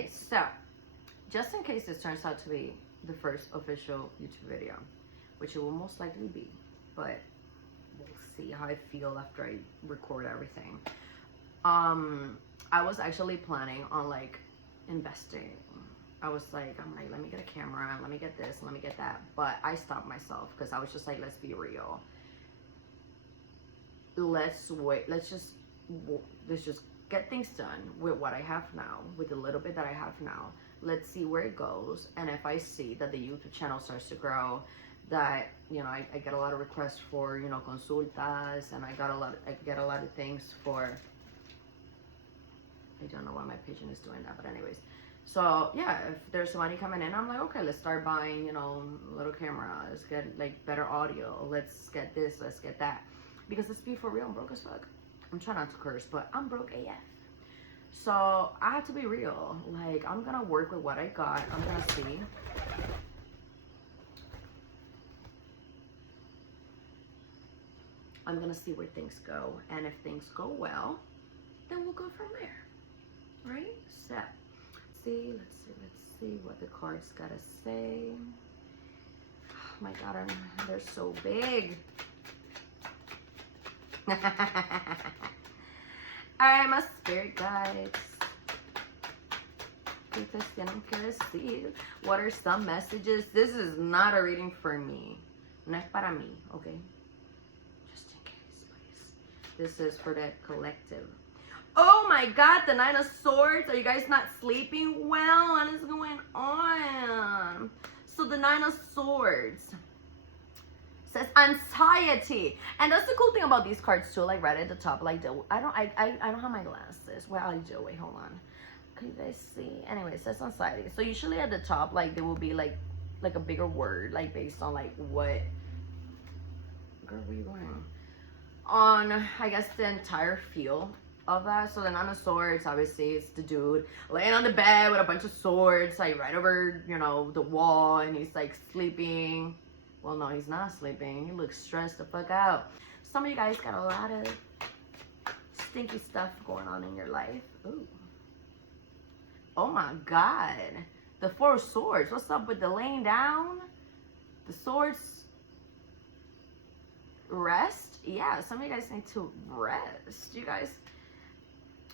Okay, so just in case this turns out to be the first official YouTube video, which it will most likely be, but we'll see how I feel after I record everything. I was actually planning on like investing. I'm like, let me get a camera, let me get this, let me get that. But I stopped myself because I was just like, let's be real. Let's wait. Let's just get things done with what I have now, with the little bit that I have now. Let's see where it goes. And if I see that the YouTube channel starts to grow, that, you know, I get a lot of requests for, you know, consultas, and I get a lot of things for, I don't know why my pigeon is doing that, but anyways. So yeah, if there's money coming in, I'm like, okay, let's start buying, you know, little cameras, get like better audio. Let's get this, let's get that. Because let's be for real, I'm broke as fuck. I'm trying not to curse, but I'm broke AF. So I have to be real. Like, I'm gonna work with what I got. I'm gonna see. I'm gonna see where things go. And if things go well, then we'll go from there. Right? So, let's see what the cards gotta say. Oh my God, they're so big. Alright, my spirit guides. What are some messages? This is not a reading for me. No es para mí, okay? Just in case, please. This is for the collective. Oh my God, the Nine of Swords. Are you guys not sleeping well? What is going on? So the Nine of Swords says anxiety, and that's the cool thing about these cards too. Like right at the top, like I don't have my glasses. Well, I do. Wait, hold on. Can you guys see? Anyway, it says anxiety. So usually at the top, like there will be like a bigger word, like based on like what. Girl, where you going? On, I guess, the entire feel of that. So the Nine of Swords, obviously, it's the dude laying on the bed with a bunch of swords, like right over, you know, the wall, and he's like sleeping. Well, no, he's not sleeping. He looks stressed the fuck out. Some of you guys got a lot of stinky stuff going on in your life. Ooh. Oh my God. The Four of Swords. What's up with the laying down? The swords. Rest? Yeah, some of you guys need to rest. You guys,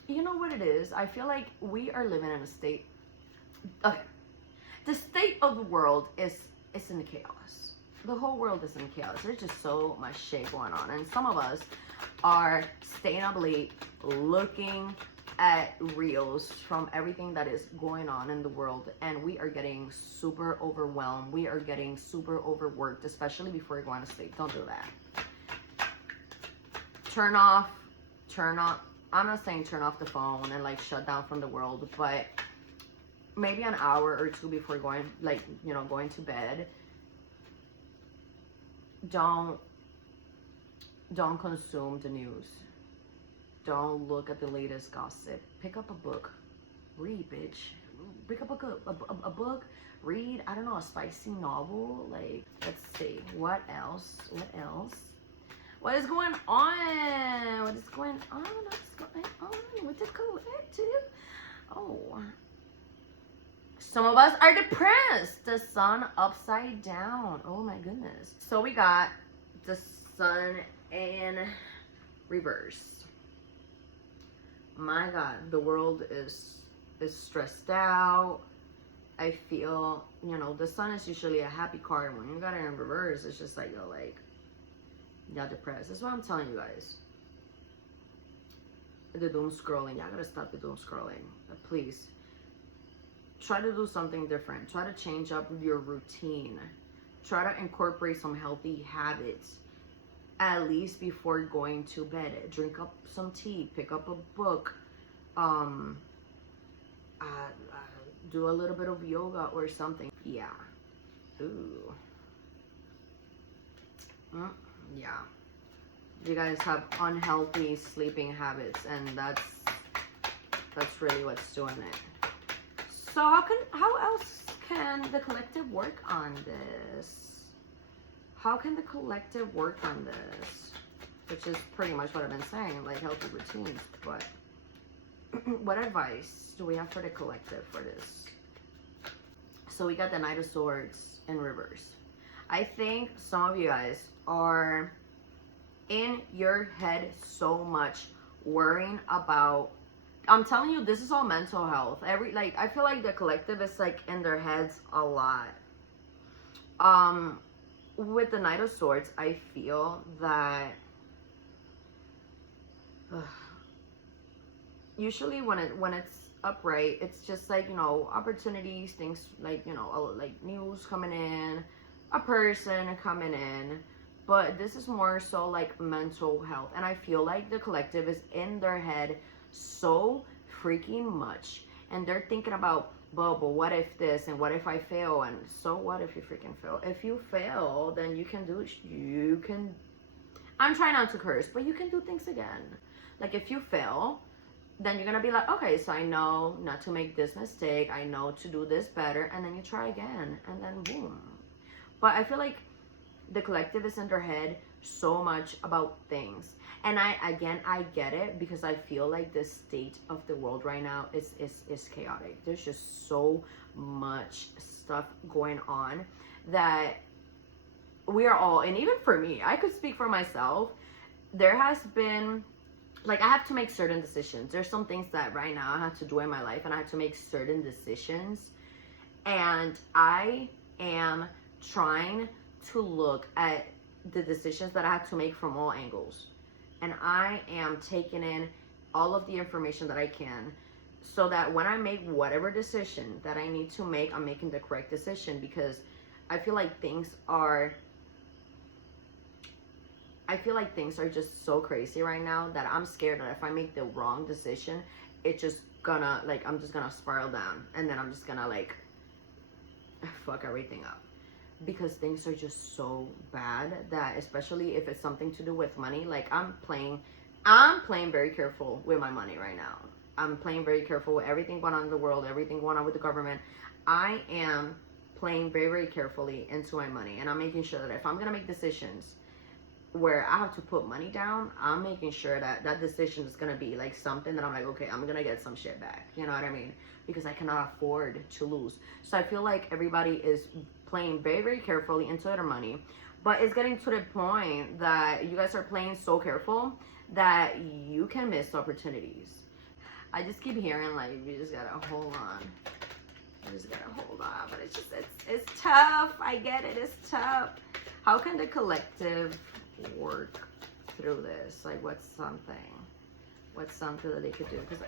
you know what it is? I feel like we are living in a state. Okay. The state of the world is in chaos. The whole world is in chaos. There's just so much shit going on. And some of us are staying up late looking at reels from everything that is going on in the world. And we are getting super overwhelmed. We are getting super overworked, especially before going to sleep. Don't do that. Turn off. I'm not saying turn off the phone and like shut down from the world, but maybe an hour or two before going, like, you know, going to bed. Don't consume the news. Don't look at the latest gossip. Pick up a book. Read, bitch. Pick up a book. Read, I don't know, a spicy novel. Like, let's see. What else? What is going on? What's going on with the collective? Oh. Some of us are depressed. The sun upside down. Oh my goodness. So we got the sun in reverse. My God, the world is stressed out. I feel, you know, the sun is usually a happy card. When you got it in reverse, it's just like, you're like, y'all depressed. That's what I'm telling you guys. The doom scrolling. Y'all gotta stop the doom scrolling. Please. Try to do something different. Try to change up your routine. Try to incorporate some healthy habits, at least before going to bed. Drink up some tea. Pick up a book. Do a little bit of yoga or something. Yeah. Ooh. Yeah. You guys have unhealthy sleeping habits, and that's really what's doing it. So how else can the collective work on this? How can the collective work on this? Which is pretty much what I've been saying, like healthy routines. But what advice do we have for the collective for this? So we got the Knight of Swords in reverse. I think some of you guys are in your head so much worrying about, I'm telling you, this is all mental health. I feel like the collective is like in their heads a lot. With the Knight of Swords, I feel that usually when it's upright, it's just like, you know, opportunities, things like, you know, like news coming in, a person coming in. But this is more so like mental health, and I feel like the collective is in their head so freaking much, and they're thinking about, but what if this, and what if I fail, and so what if you freaking fail? If you fail, then you can I'm trying not to curse, but you can do things again. Like if you fail, then you're gonna be like, okay, so I know not to make this mistake, I know to do this better, and then you try again, and then boom. But I feel like the collective is in their head so much about things, and I get it, because I feel like the state of the world right now is chaotic. There's just so much stuff going on that we are all, and even for me, I could speak for myself, there has been, like, I have to make certain decisions. There's some things that right now I have to do in my life, and I have to make certain decisions, and I am trying to look at the decisions that I have to make from all angles, and I am taking in all of the information that I can, so that when I make whatever decision that I need to make, I'm making the correct decision. Because I feel like things are just so crazy right now that I'm scared that if I make the wrong decision, it's just gonna, like, I'm just gonna spiral down, and then I'm just gonna like fuck everything up. Because things are just so bad, that especially if it's something to do with money, like I'm playing very careful with my money right now. I'm playing very careful with everything going on in the world, everything going on with the government. I am playing very, very carefully into my money, and I'm making sure that if I'm gonna make decisions where I have to put money down, I'm making sure that that decision is gonna be like something that I'm like, okay, I'm gonna get some shit back, you know what I mean? Because I cannot afford to lose. So I feel like everybody is playing very, very carefully into their money, but it's getting to the point that you guys are playing so careful that you can miss opportunities. I just keep hearing, like, you just gotta hold on. You just gotta hold on, but it's tough. I get it, it's tough. How can the collective work through this? Like, what's something that they could do? Because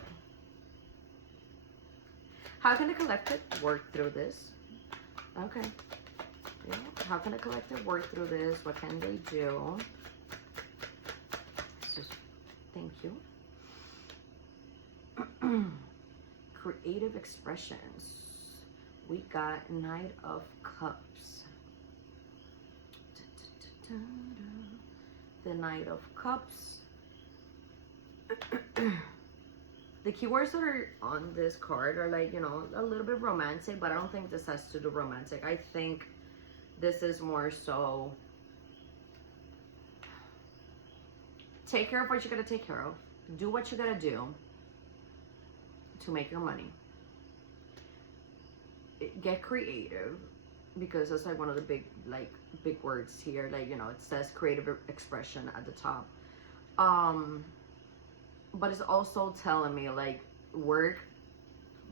how can the collective work through this? Okay. Yeah. How can the collective work through this? What can they do? Just thank you. Creative expressions. We got Knight of Cups. The Knight of Cups. The keywords that are on this card are, like, you know, a little bit romantic, but I don't think this has to do romantic. I think this is more so take care of what you gotta take care of. Do what you gotta do to make your money. Get creative, because that's like one of the big words here. Like, you know, it says creative expression at the top. But it's also telling me, like, work,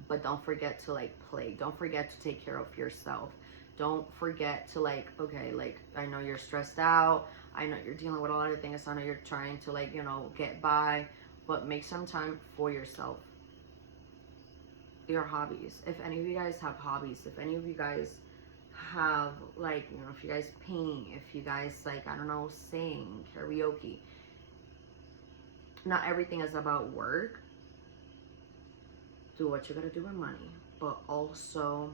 but don't forget to, like, play. Don't forget to take care of yourself. Don't forget to, like, okay, like, I know you're stressed out. I know you're dealing with a lot of things. I know you're trying to, like, you know, get by, but make some time for yourself. Your hobbies. If any of you guys have hobbies, if any of you guys have, like, you know, if you guys paint, if you guys, like, I don't know, sing, karaoke. Not everything is about work. Do what you gotta do with money, but also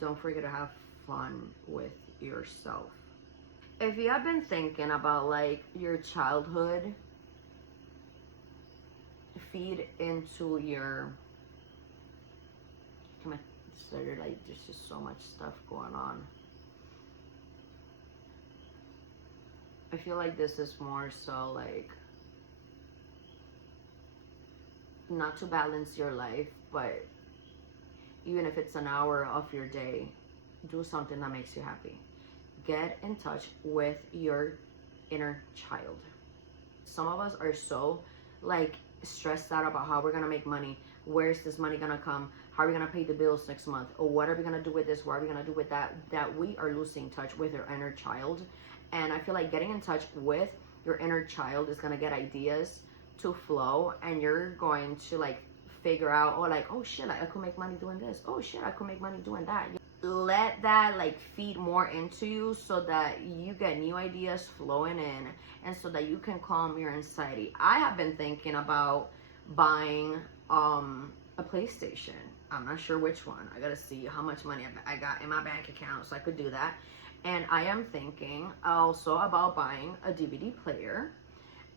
don't forget to have fun with yourself. If you have been thinking about, like, your childhood, feed into your, come on, like, there's just so much stuff going on. I feel like this is more so like not to balance your life, but even if it's an hour of your day, do something that makes you happy. Get in touch with your inner child. Some of us are so like stressed out about how we're gonna make money. Where's this money gonna come? How are we gonna pay the bills next month? Or what are we gonna do with this? What are we gonna do with that? That we are losing touch with our inner child. And I feel like getting in touch with your inner child is gonna get ideas to flow, and you're going to like figure out, oh shit, I could make money doing this. Oh shit, I could make money doing that. Let that like feed more into you so that you get new ideas flowing in, and so that you can calm your anxiety. I have been thinking about buying a PlayStation. I'm not sure which one. I gotta see how much money I got in my bank account so I could do that. And I am thinking also about buying a DVD player.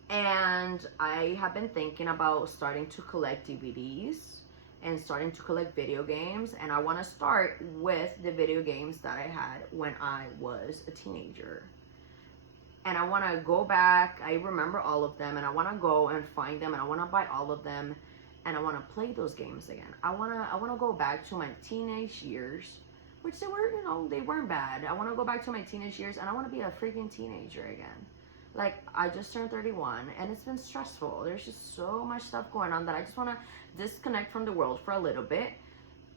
And I have been thinking about starting to collect DVDs and starting to collect video games. And I want to start with the video games that I had when I was a teenager. And I want to go back. I remember all of them, and I want to go and find them, and I want to buy all of them, and I want to play those games again. I want to go back to my teenage years, which they were, they weren't bad. I want to go back to my teenage years, and I want to be a freaking teenager again. Like, I just turned 31, and it's been stressful. There's just so much stuff going on that I just want to disconnect from the world for a little bit,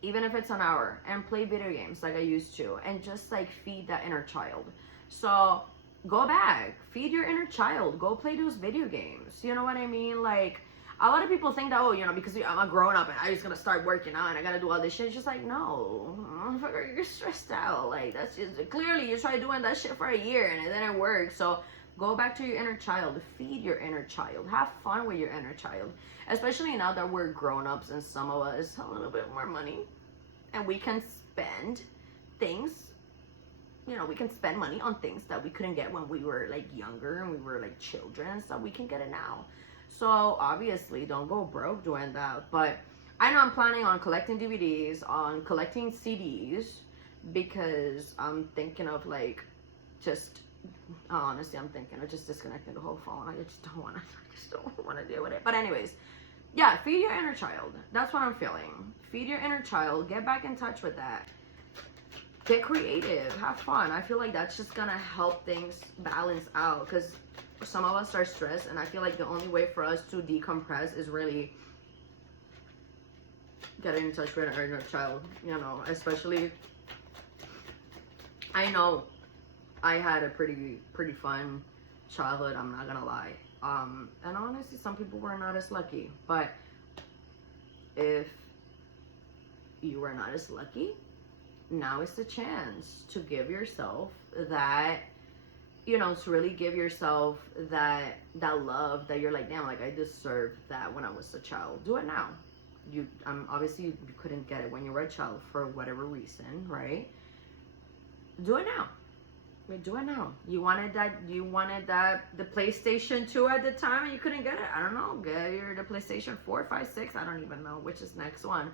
even if it's an hour, and play video games like I used to, and just like feed that inner child. So go back, feed your inner child, go play those video games. You know what I mean? Like, a lot of people think that, because I'm a grown up and I just gotta start working out and I gotta do all this shit. It's just like, no, motherfucker, you're stressed out. Like, that's just, clearly you tried doing that shit for a year and it didn't work. So go back to your inner child, feed your inner child, have fun with your inner child. Especially now that we're grown-ups and some of us have a little bit more money and we can spend things, we can spend money on things that we couldn't get when we were like younger and we were like children, so we can get it now. So obviously don't go broke doing that. But I know I'm planning on collecting DVDs, on collecting CDs, because I'm thinking of like honestly, I'm thinking of just disconnecting the whole phone. I just don't want to deal with it. But anyways, yeah, feed your inner child. That's what I'm feeling. Feed your inner child. Get back in touch with that. Get creative. Have fun. I feel like that's just gonna help things balance out, because some of us are stressed, and I feel like the only way for us to decompress is really getting in touch with our inner child. Especially, I know I had a pretty fun childhood, I'm not gonna lie. And honestly, some people were not as lucky. But if you were not as lucky, now is the chance to give yourself that, to really give yourself that love that you're like, damn, like I deserved that when I was a child. Do it now. Obviously you couldn't get it when you were a child for whatever reason, right? Do it now. Do it now. You wanted that the PlayStation 2 at the time and you couldn't get it. I don't know. Get the PlayStation 4, 5, 6. I don't even know which is next one.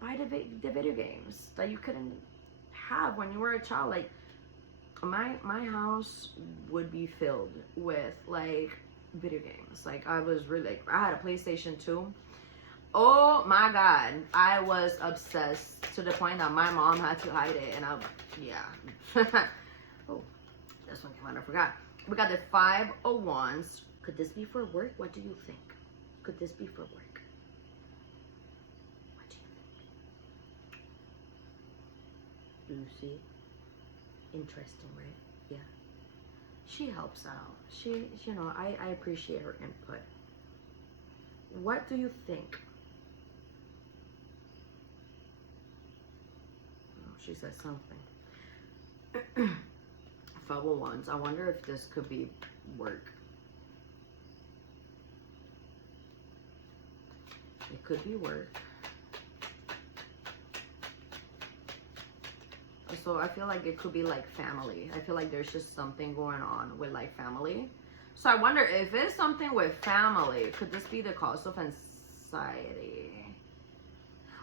Buy the video games that you couldn't have when you were a child. Like, my house would be filled with like video games. Like, I was really like, I had a PlayStation 2. Oh my god, I was obsessed to the point that my mom had to hide it, and oh, this one came out, I forgot. We got the 501s. Could this be for work? What do you think? Could this be for work? What do you think? Do you see? Interesting, right? Yeah. She helps out. I appreciate her input. What do you think? Oh, she said something. 501s. I wonder if this could be work. It could be work. So I feel like it could be like family. I feel like there's just something going on with like family. So I wonder if it's something with family, could this be the cause of anxiety?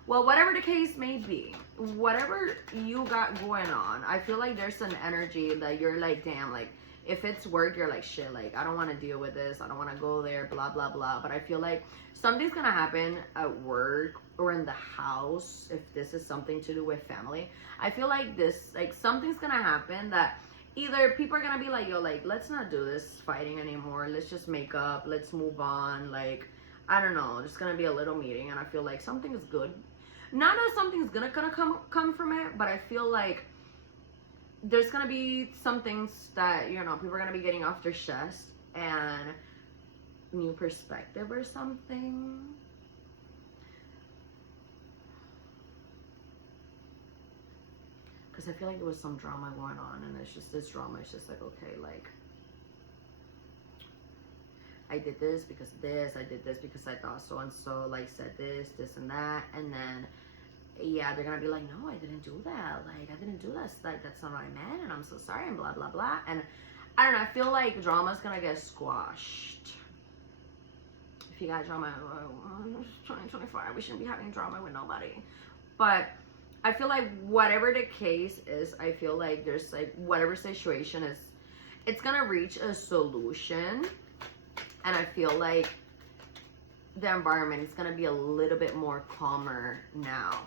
Well, whatever the case may be, whatever you got going on, I feel like there's an energy that you're like, damn, like if it's work, you're like, shit, like, I don't want to deal with this. I don't want to go there, blah, blah, blah. But I feel like something's going to happen at work or in the house, if this is something to do with family. I feel like this, like, something's going to happen that either people are going to be like, yo, like, let's not do this fighting anymore. Let's just make up. Let's move on. Like, I don't know. It's going to be a little meeting. And I feel like something is good. Not that something's going to come from it, but I feel like there's gonna be some things that, you know, people are gonna be getting off their chest and new perspective or something. Because I feel like there was some drama going on, and it's just this drama. It's just like, okay, like, I did this because of this. I did this because I thought so and so like said this, and that, and then. Yeah, they're gonna be like, no, I didn't do that. Like, I didn't do that. Like, that's not what I meant, and I'm so sorry, and blah, blah, blah. And I don't know, I feel like drama's gonna get squashed. If you got drama, 2025, we shouldn't be having drama with nobody. But I feel like whatever the case is, I feel like there's like, whatever situation is, it's gonna reach a solution. And I feel like the environment is going to be a little bit more calmer now.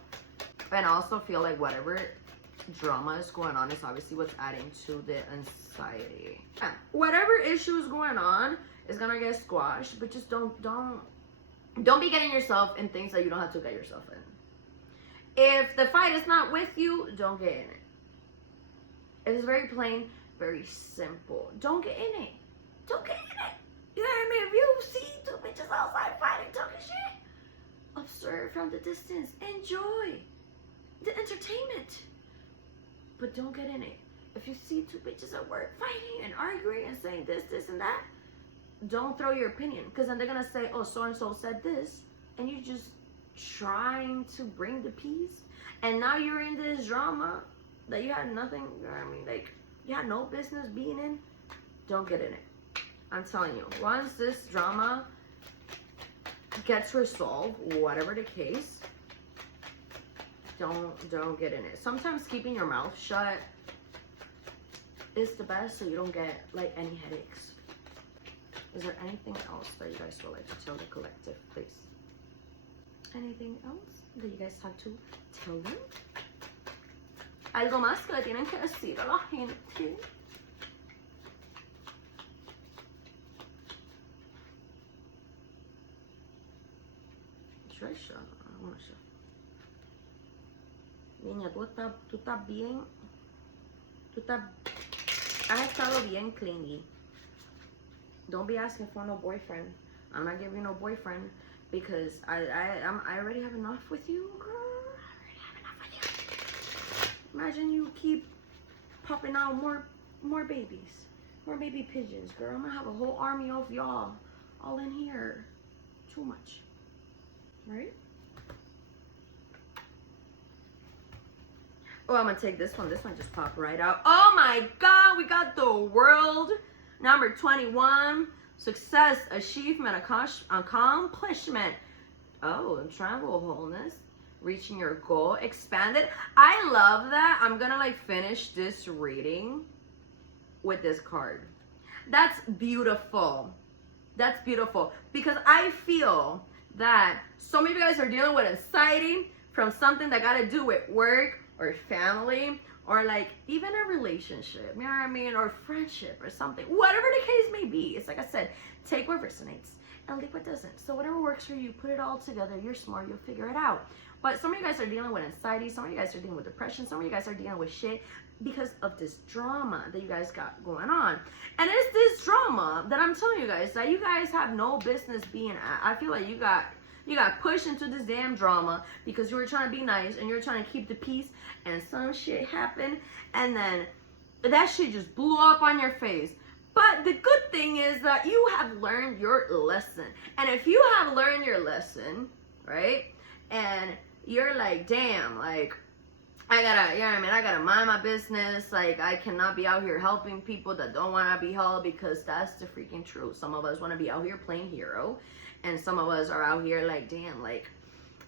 And I also feel like whatever drama is going on is obviously what's adding to the anxiety. Yeah. Whatever issue is going on is going to get squashed, but just don't be getting yourself in things that you don't have to get yourself in. If the fight is not with you, don't get in it. It's very plain, very simple. Don't get in it. Don't get in it. You know what I mean? If you see two bitches outside fighting, talking shit, observe from the distance. Enjoy the entertainment. But don't get in it. If you see two bitches at work fighting and arguing and saying this, and that, don't throw your opinion. Because then they're going to say, oh, so-and-so said this. And you're just trying to bring the peace. And now you're in this drama that you had nothing, you know what I mean? Like, you had no business being in. Don't get in it. I'm telling you, once this drama gets resolved, whatever the case, don't get in it. Sometimes keeping your mouth shut is the best, so you don't get like any headaches. Is there anything else that you guys would like to tell the collective, please? Anything else that you guys have to tell them? Algo más que le tienen que decir a la gente. Trisha, I want to show. Niña, tú estás bien. Has estado bien clingy. Don't be asking for no boyfriend. I'm not giving you no boyfriend because I already have enough with you, girl. I already have enough with you. Imagine you keep popping out more babies, more baby pigeons, girl. I'm gonna have a whole army of y'all all in here. Too much. Right? Oh, I'm gonna take this one. This one just popped right out. Oh my God, we got the world number 21. Success, achievement, accomplishment. Oh, travel, wholeness, reaching your goal, expanded. I love that. I'm gonna like finish this reading with this card. That's beautiful. That's beautiful because I feel that some of you guys are dealing with anxiety from something that got to do with work or family or like even a relationship, you know what I mean, or friendship or something, whatever the case may be. It's like I said, take what resonates and leave what doesn't. So whatever works for you, put it all together. You're smart, you'll figure it out. But some of you guys are dealing with anxiety, some of you guys are dealing with depression, some of you guys are dealing with shit because of this drama that you guys got going on. And it's this drama that I'm telling you guys that you guys have no business being at. I feel like you got pushed into this damn drama because you were trying to be nice and you're trying to keep the peace, and some shit happened and then that shit just blew up on your face. But the good thing is that you have learned your lesson. And if you have learned your lesson, right, and you're like, damn, like, I gotta, you know what I mean, I gotta mind my business. Like, I cannot be out here helping people that don't want to be helped, because that's the freaking truth. Some of us want to be out here playing hero, and some of us are out here like, damn, like,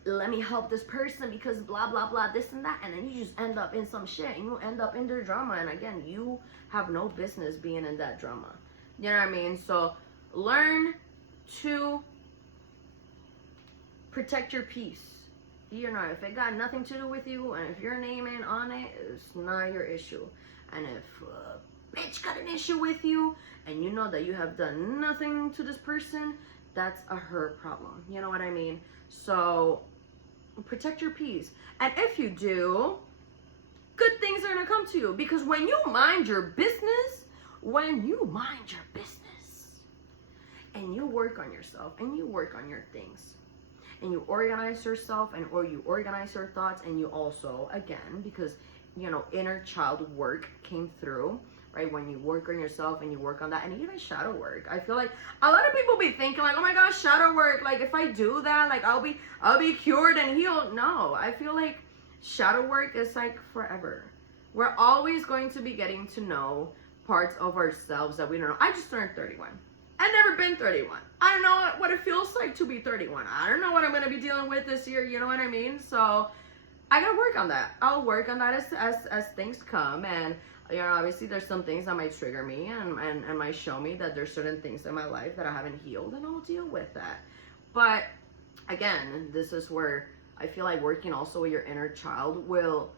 let me help this person because blah blah blah, this and that, and then you just end up in some shit and you end up in their drama, and again, you have no business being in that drama. You know what I mean? So learn to protect your peace. You know, if it got nothing to do with you, and if your name ain't on it, it's not your issue. And if a bitch got an issue with you, and you know that you have done nothing to this person, that's a her problem. You know what I mean? So protect your peace. And if you do, good things are gonna come to you. Because when you mind your business, and you work on yourself, and you work on your things, and you organize yourself, and or you organize your thoughts, and you also, again, because, you know, inner child work came through, right? When you work on yourself and you work on that, and even shadow work. I feel like a lot of people be thinking like, oh my gosh, shadow work, like if I do that, like I'll be cured and healed. No, I feel like shadow work is like forever. We're always going to be getting to know parts of ourselves that we don't know. I just turned 31. I've never been 31. I don't know what it feels like to be 31. I don't know what I'm going to be dealing with this year. You know what I mean? So I got to work on that. I'll work on that as things come. And, you know, obviously there's some things that might trigger me and might show me that there's certain things in my life that I haven't healed, and I'll deal with that. But again, this is where I feel like working also with your inner child will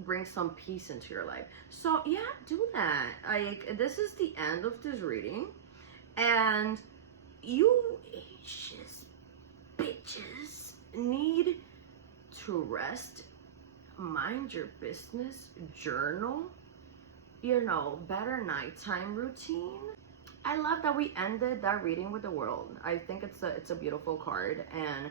bring some peace into your life. So yeah, do that. Like, this is the end of this reading. And you anxious bitches need to rest, mind your business, journal, you know, better nighttime routine. I love that we ended that reading with the world. I think it's a beautiful card, and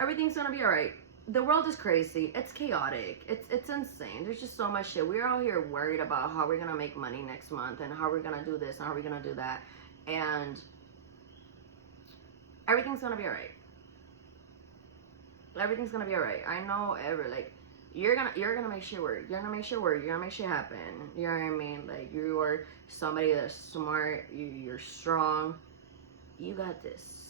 everything's gonna be all right. The world is crazy. It's chaotic. It's insane. There's just so much shit. We're all here worried about how we're gonna make money next month, and how we're gonna do this, and how we're gonna do that, and everything's gonna be all right. Everything's gonna be all right. I know you're gonna make shit work. You're gonna make shit work. You're gonna make shit happen. You know what I mean? Like, you are somebody that's smart. You're strong. You got this.